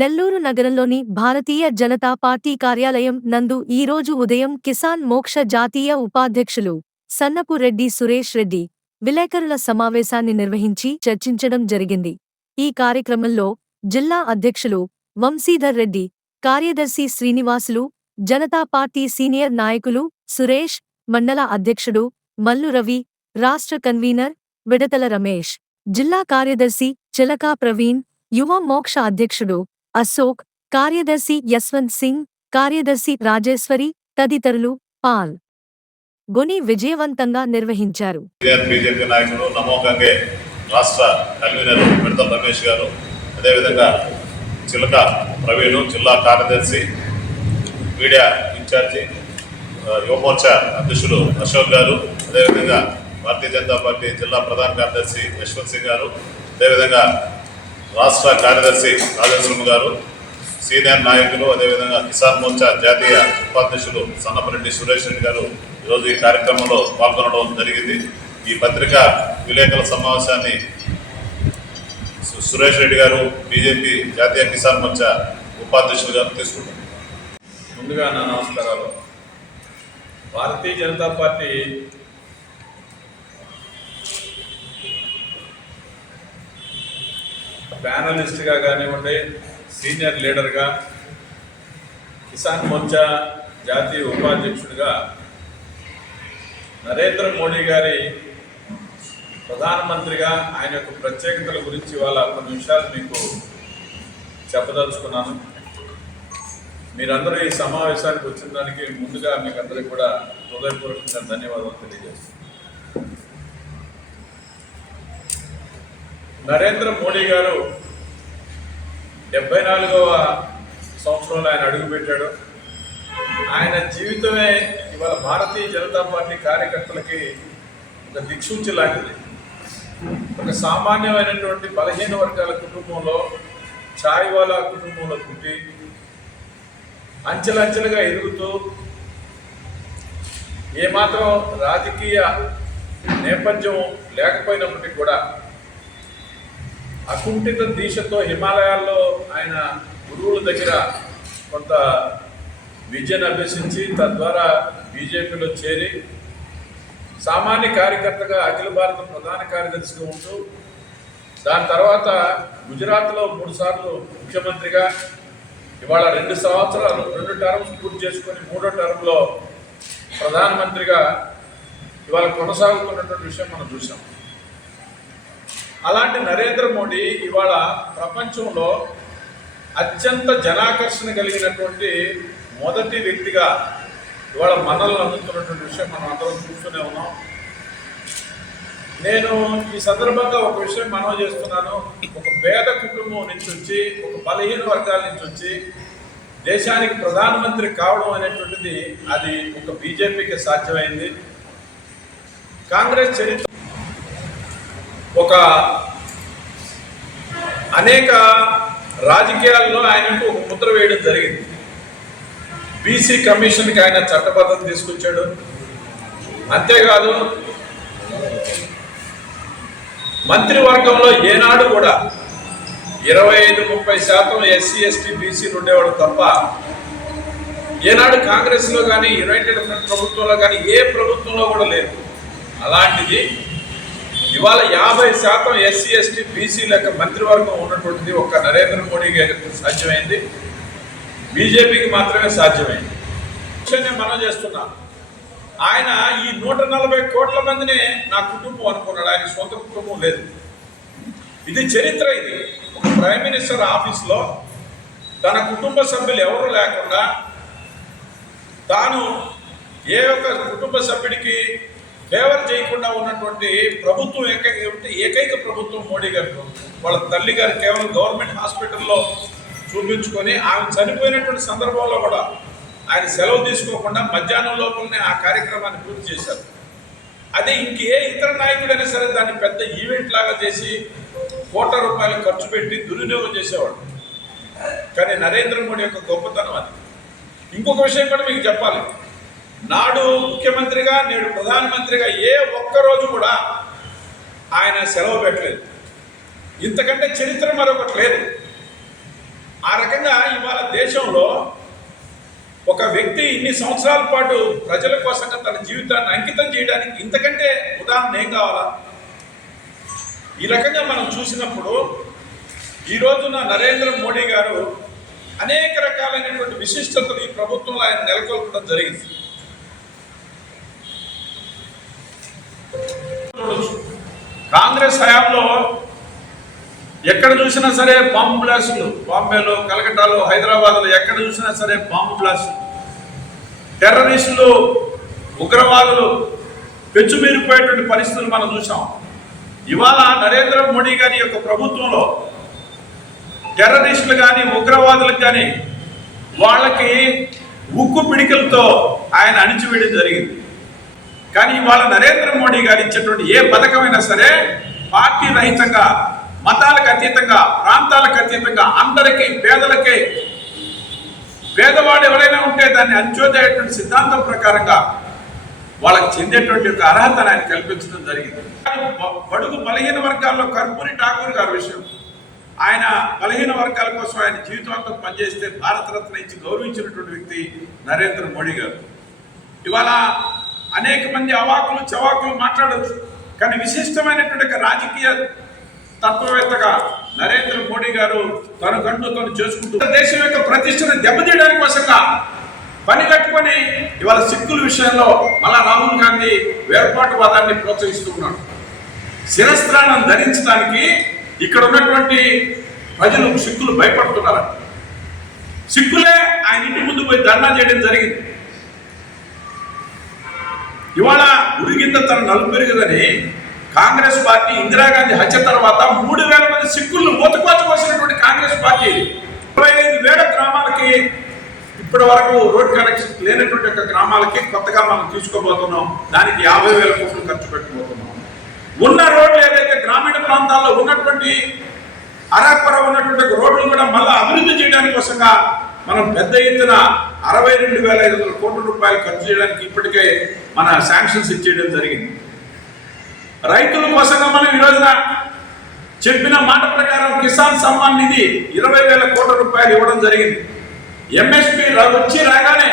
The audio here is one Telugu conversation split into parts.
నెల్లూరు నగరంలోని భారతీయ జనతా పార్టీ కార్యాలయం నందు ఈరోజు ఉదయం కిసాన్ మోక్ష జాతీయ ఉపాధ్యక్షులు సన్నపు రెడ్డి సురేష్ రెడ్డి విలేకరుల సమావేశాన్ని నిర్వహించి చర్చించడం జరిగింది. ఈ కార్యక్రమంలో జిల్లా అధ్యక్షులు వంశీధర్ రెడ్డి కార్యదర్శి శ్రీనివాసులు జనతా పార్టీ సీనియర్ నాయకులు సురేష్ మండల అధ్యక్షుడు మల్లు రవి రాష్ట్ర కన్వీనర్ విడతల రమేష్ జిల్లా కార్యదర్శి చిలకా ప్రవీణ్ యువ మోక్ష అధ్యక్షుడు అశోక్ కార్యదర్శి యశ్వంత్ సింగ్ కార్యదర్శి రాజేశ్వరి తదితరులు పాల్. గొని విజయవంతంగా నిర్వహించారు. బీజేపీ నాయకులు నమో గంగే రాష్ట్ర కన్వీనర్ విడతల రమేష్ గారు అదేవిధంగా చిలక ప్రవీణ్ జిల్లా కార్యదర్శి మీడియా ఇన్ఛార్జి యువమోర్చా అధ్యక్షులు అశోక్ గారు అదేవిధంగా భారతీయ జనతా పార్టీ జిల్లా ప్రధాన కార్యదర్శి యశ్వంత్ సింగ్ గారు అదేవిధంగా రాష్ట్ర కార్యదర్శి రాజేశ్వరం గారు సీనియర్ నాయకులు అదేవిధంగా కిసాన్ మోర్చా జాతీయ ఉపాధ్యక్షులు సన్నపరెడ్డి సురేష్ రెడ్డి గారు ఈరోజు ఈ కార్యక్రమంలో పాల్గొనడం జరిగింది. ఈ పత్రిక విలేకరుల సమావేశాన్ని సురేష్ రెడ్డి గారు బీజేపీ జాతీయ కిసాన్ మోర్చా ఉపాధ్యక్షులు గారు తీసుకుంటారు. ముందుగా నా నమస్కారాలు. భారతీయ జనతా పార్టీ ప్యానలిస్ట్గా కానివ్వండి సీనియర్ లీడర్గా కిసాన్ మోర్చా జాతీయ ఉపాధ్యక్షుడిగా నరేంద్ర మోడీ గారి ప్రధానమంత్రిగా ఆయన యొక్క ప్రత్యేకతల గురించి వాళ్ళ కొన్ని విషయాలు మీకు చెప్పదలుచుకున్నాను. మీరందరూ ఈ సమావేశానికి వచ్చిన దానికి ముందుగా మీకు అందరికీ కూడా హృదయపూర్వకంగా ధన్యవాదాలు తెలియజేస్తున్నాను. నరేంద్ర మోడీ గారు డెబ్బై నాలుగవ సంవత్సరంలో ఆయన అడుగుపెట్టాడు. ఆయన జీవితమే ఇవాళ భారతీయ జనతా పార్టీ కార్యకర్తలకి ఒక దిక్సూచి లాంటిది. ఒక సామాన్యమైనటువంటి బలహీన వర్గాల కుటుంబంలో ఛాయ్వాలా కుటుంబంలో పుట్టి అంచెలంచెలుగా ఎదుగుతూ ఏమాత్రం రాజకీయ నేపథ్యం లేకపోయినప్పటికీ కూడా అకుంఠిత దీక్షతో హిమాలయాల్లో ఆయన గురువుల దగ్గర కొంత విద్యను అభ్యసించి తద్వారా బీజేపీలో చేరి సామాన్య కార్యకర్తగా అఖిల భారత ప్రధాన కార్యదర్శిగా ఉంటూ దాని తర్వాత గుజరాత్లో మూడుసార్లు ముఖ్యమంత్రిగా ఇవాళ రెండు సంవత్సరాలు రెండు టర్మ్స్ పూర్తి చేసుకొని మూడో టర్మ్లో ప్రధానమంత్రిగా ఇవాళ కొనసాగుతున్నటువంటి విషయం మనం చూసాం అలాంటి నరేంద్ర మోడీ ఇవాళ ప్రపంచంలో అత్యంత జనాకర్షణ కలిగినటువంటి మొదటి వ్యక్తిగా ఇవాళ మనల్ని అందుతున్నటువంటి విషయం మనం అందరం చూస్తూనే ఉన్నాం. నేను ఈ సందర్భంగా ఒక విషయం మనవి చేస్తున్నాను. ఒక పేద కుటుంబం నుంచి వచ్చి ఒక బలహీన వర్గాల నుంచి వచ్చి దేశానికి ప్రధానమంత్రి కావడం అనేటువంటిది అది ఒక బీజేపీకి సాధ్యమైంది. కాంగ్రెస్ చరిత్ర ఒక అనేక రాజకీయాల్లో ఆయనకు ఒక ముద్ర వేయడం జరిగింది. బీసీ కమిషన్కి ఆయన చట్టబద్ధత తీసుకొచ్చాడు. అంతేకాదు మంత్రివర్గంలో ఏనాడు కూడా ఇరవై ఐదు ముప్పై శాతం ఎస్సీ ఎస్టీ బీసీలు ఉండేవాడు తప్ప ఏనాడు కాంగ్రెస్లో కానీ యునైటెడ్ ఫ్రంట్ ప్రభుత్వంలో కానీ ఏ ప్రభుత్వంలో కూడా లేదు. అలాంటిది ఇవాళ యాభై శాతం ఎస్సీ ఎస్టీ బీసీ లెక్క మంత్రివర్గం ఉన్నటువంటిది ఒక్క నరేంద్ర మోడీ గారికి సాధ్యమైంది. బీజేపీకి మాత్రమే సాధ్యమైంది. విషయాన్ని మనం చేస్తున్నాం. ఆయన ఈ నూట నలభై కోట్ల మందిని నా కుటుంబం అనుకున్నాడు. ఆయన సొంత కుటుంబం లేదు. ఇది చరిత్ర ఇది. ఒక ప్రైమ్ మినిస్టర్ ఆఫీస్లో తన కుటుంబ సభ్యులు ఎవరు లేకుండా తాను ఏ ఒక్క కుటుంబ సభ్యుడికి ఫేవర్ చేయకుండా ఉన్నటువంటి ప్రభుత్వం ఏకైక ఉంటే ఏకైక ప్రభుత్వం మోడీ గారి ప్రభుత్వం. వాళ్ళ తల్లి గారు కేవలం గవర్నమెంట్ హాస్పిటల్లో చూపించుకొని ఆమె చనిపోయినటువంటి సందర్భంలో కూడా ఆయన సెలవు తీసుకోకుండా మధ్యాహ్నం లోపలనే ఆ కార్యక్రమాన్ని పూర్తి చేశారు. అదే ఇంకే ఇతర నాయకుడైనా సరే దాన్ని పెద్ద ఈవెంట్ లాగా చేసి కోట్ల రూపాయలు ఖర్చు పెట్టి దుర్వినియోగం చేసేవాడు. కానీ నరేంద్ర మోడీ యొక్క గొప్పతనం అది. ఇంకొక విషయం కూడా మీకు చెప్పాలి. నాడు ముఖ్యమంత్రిగా నేడు ప్రధానమంత్రిగా ఏ ఒక్క రోజు కూడా ఆయన సెలవు పెట్టలేదు. ఇంతకంటే చరిత్ర మరొకటి లేదు. ఆ రకంగా ఇవాళ దేశంలో ఒక వ్యక్తి ఇన్ని సంవత్సరాల పాటు ప్రజల కోసంగా తన జీవితాన్ని అంకితం చేయడానికి ఇంతకంటే ఉదాహరణ ఏం కావాలా? ఈ రకంగా మనం చూసినప్పుడు ఈ రోజున నరేంద్ర మోడీ గారు అనేక రకాలైనటువంటి విశిష్టతలు ఈ ప్రభుత్వంలో ఆయన నెలకొల్పడం జరిగింది. కాంగ్రెస్ హయాంలో ఎక్కడ చూసినా సరే బాంబు బ్లాస్టులు బాంబేలో కలకట్టాలో హైదరాబాద్లో ఎక్కడ చూసినా సరే బాంబు బ్లాస్టులు. టెర్రరిస్టులు ఉగ్రవాదులు పెచ్చుమీరిపోయేటువంటి పరిస్థితులు మనం చూసాం ఇవాళ నరేంద్ర మోడీ గారి యొక్క ప్రభుత్వంలో టెర్రరిస్టులు కానీ ఉగ్రవాదులకు కానీ వాళ్ళకి ఉక్కు పిడికలతో ఆయన అణిచివేయడం జరిగింది. కానీ ఇవాళ నరేంద్ర మోడీ గారు ఇచ్చేటువంటి ఏ పథకమైనా సరే పార్టీ రహితంగా మతాలకు అతీతంగా ప్రాంతాలకు అతీతంగా అందరికీ పేదలకి పేదవాడు ఎవరైనా ఉంటే దాన్ని అంచోదేటువంటి సిద్ధాంతం ప్రకారంగా వాళ్ళకి చెందేటువంటి ఒక అర్హతను ఆయన కల్పించడం జరిగింది. బడుగు బలహీన వర్గాల్లో కర్పూరి ఠాకూర్ గారి విషయం ఆయన బలహీన వర్గాల కోసం ఆయన జీవితాంతం పనిచేస్తే భారతరత్న ఇచ్చి గౌరవించినటువంటి వ్యక్తి నరేంద్ర మోడీ గారు. ఇవాళ అనేక మంది అవాకులు చవాకులు మాట్లాడచ్చు. కానీ విశిష్టమైనటువంటి రాజకీయ తత్వవేత్తగా నరేంద్ర మోడీ గారు తనకంటూ తను చేసుకుంటూ దేశం యొక్క ప్రతిష్టను దెబ్బతీయడానికి కోసంగా పని కట్టుకొని ఇవాళ సిక్కుల విషయంలో మళ్ళా రాహుల్ గాంధీ వేర్పాటువాదాన్ని ప్రోత్సహిస్తూ ఉన్నాడు. శిరస్త్రాణం ధరించడానికి ఇక్కడ ఉన్నటువంటి ప్రజలు సిక్కులు భయపడుతున్నారు సిక్కులే ఆయన ఇంటి ముందు పోయి ధర్నా చేయడం జరిగింది. ఇవాళ ఉరిగింద తన నలుపు పెరుగుదని కాంగ్రెస్ పార్టీ ఇందిరాగాంధీ హత్య తర్వాత మూడు వేల మంది సిక్కులను మూతకోచుకోసినటువంటి కాంగ్రెస్ పార్టీ ఇరవై ఐదు వేల గ్రామాలకి ఇప్పటి వరకు రోడ్ కనెక్షన్ లేనటువంటి యొక్క గ్రామాలకి కొత్తగా మనం తీసుకోబోతున్నాం. దానికి యాభై వేల కోట్లు ఖర్చు పెట్టబోతున్నాం. ఉన్న రోడ్లు ఏదైతే గ్రామీణ ప్రాంతాల్లో ఉన్నటువంటి అరాకొర ఉన్నటువంటి రోడ్లు కూడా మళ్ళీ అభివృద్ధి చేయడానికి కోసంగా మనం పెద్ద ఎత్తున అరవై రెండు వేల ఐదు వందల కోట్ల రూపాయలు ఖర్చు చేయడానికి ఇప్పటికే మన శాంక్షన్స్ ఇచ్చేయడం జరిగింది. రైతుల కోసంగా మనం ఈ రోజున చెప్పిన మాట ప్రకారం కిసాన్ సమ్మాన్ నిధి ఇరవై వేల కోట్ల రూపాయలు ఇవ్వడం జరిగింది. ఎంఎస్పి వచ్చి రాగానే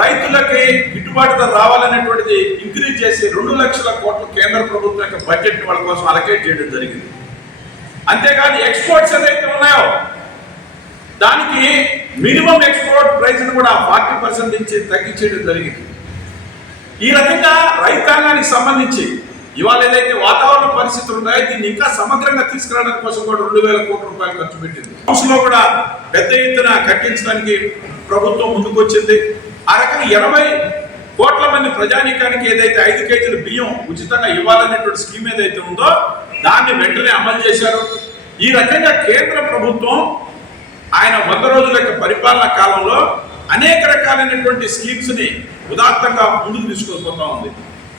రైతులకి గిట్టుబాటు ధర రావాలనేటువంటిది ఇంక్రీజ్ చేసి రెండు లక్షల కోట్ల కేంద్ర ప్రభుత్వం యొక్క బడ్జెట్ వాళ్ళ కోసం అలకేట్ చేయడం జరిగింది. అంతేకాదు ఎక్స్పోర్ట్స్ ఏదైతే ఉన్నాయో దానికి మినిమం ఎక్స్పోర్ట్ ప్రైస్ కూడా ఫార్టీ పర్సెంట్ నుంచి తగ్గించేయడం జరిగింది. ఈ రకంగా రైతాంగానికి సంబంధించి ఇవాళ ఏదైతే వాతావరణ పరిస్థితులు ఉన్నాయో దీన్ని ఇంకా సమగ్రంగా తీసుకురావడం కోసం కూడా రెండు వేల కోట్ల రూపాయలు ఖర్చు పెట్టింది. హౌస్లో కూడా పెద్ద ఎత్తున కట్టించడానికి ప్రభుత్వం ముందుకొచ్చింది ఆ రకంగా ఎనభై కోట్ల మంది ప్రజానీకానికి ఏదైతే ఐదు కేజీల బియ్యం ఉచితంగా ఇవ్వాలనేటువంటి స్కీమ్ ఏదైతే ఉందో దాన్ని వెంటనే అమలు చేశారు. ఈ రకంగా కేంద్ర ప్రభుత్వం ఆయన వంద రోజుల యొక్క పరిపాలన కాలంలో అనేక రకాలైనటువంటి స్కీమ్స్ని ఉదాత్తంగా ముందుకు తీసుకొని ఉంది.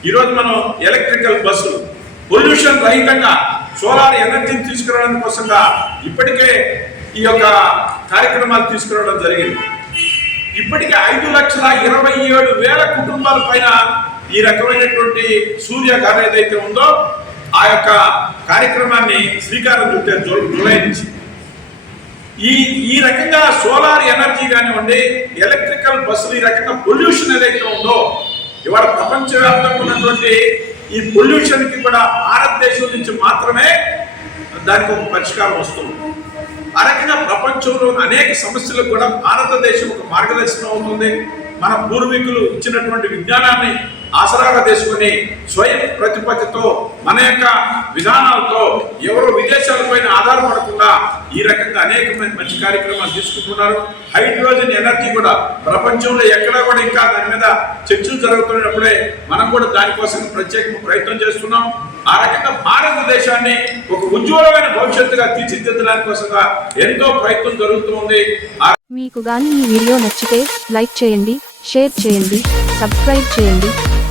ఈరోజు మనం ఎలక్ట్రికల్ బస్సులు పొల్యూషన్ రహితంగా సోలార్ ఎనర్జీని తీసుకురావడం కోసంగా ఇప్పటికే ఈ యొక్క కార్యక్రమాలు తీసుకురావడం జరిగింది. ఇప్పటికే ఐదు లక్షల ఇరవై ఏడు వేల కుటుంబాల పైన ఈ రకమైనటువంటి సూర్య ఏదైతే ఉందో ఆ యొక్క కార్యక్రమాన్ని శ్రీకారం చుట్టారు జూ- జూలై నుంచి. ఈ ఈ రకంగా సోలార్ ఎనర్జీ కానివ్వండి ఎలక్ట్రికల్ బస్సులు ఈ రకంగా పొల్యూషన్ ఏదైతే ఉందో ఇవాళ ప్రపంచవ్యాప్తంగా ఉన్నటువంటి ఈ పొల్యూషన్కి కూడా భారతదేశం నుంచి మాత్రమే దానికి ఒక పరిష్కారం వస్తుంది. ఆ రకంగా ప్రపంచంలో అనేక సమస్యలకు కూడా భారతదేశం ఒక మార్గదర్శనం అవుతుంది. మన పూర్వీకులు ఇచ్చినటువంటి విజ్ఞానాన్ని ఆసరాగా తీసుకుని స్వయం ప్రతిపత్తితో మన యొక్క విధానాలతో ఎవరు విదేశాలపైన ఆధారపడకుండా ఈ రకంగా అనేక మంచి కార్యక్రమాలు తీసుకుంటున్నారు. హైడ్రోజన్ ఎనర్జీ కూడా ప్రపంచంలో ఎక్కడా కూడా ఇంకా దాని మీద చర్చలు జరుగుతున్నప్పుడే మనం కూడా దానికోసం ప్రత్యేకంగా ప్రయత్నం చేస్తున్నాం. ఆ రకంగా భారతదేశాన్ని ఒక ఉజ్వలమైన భవిష్యత్తుగా తీర్చిదిద్దడానికి కోసంగా ఎంతో ప్రయత్నం జరుగుతుంది మీకు గాని ఈ వీడియో నచ్చితే లైక్ చేయండి షేర్ చేయండి సబ్స్క్రైబ్ చేయండి.